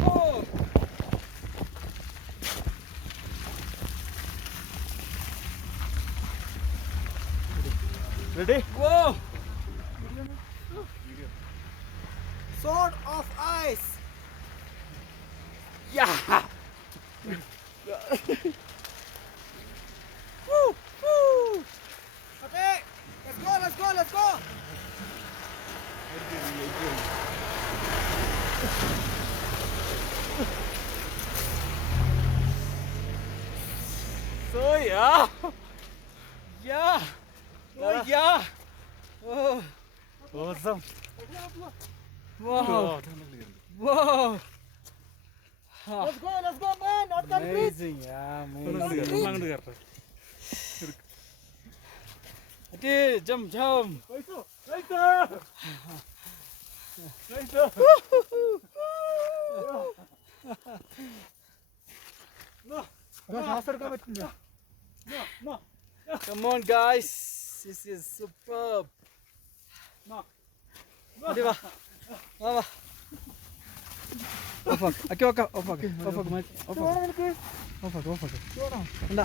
Oh. Ready? Whoa. Sword of ice. Yeah. Woo! Woo! Okay, let's go, let's go, let's go. So yeah. Yeah. Oh yeah. Oh. Awesome. Wow. Wow. Let's go, man. Not complete. Amazing. Yeah, amazing. Okay, jump, jump. Come on, guys. This is superb. Adi va. Va va. Off. Okay, okay. Off. Off. Off. Off. Off. Off. Off. Anda.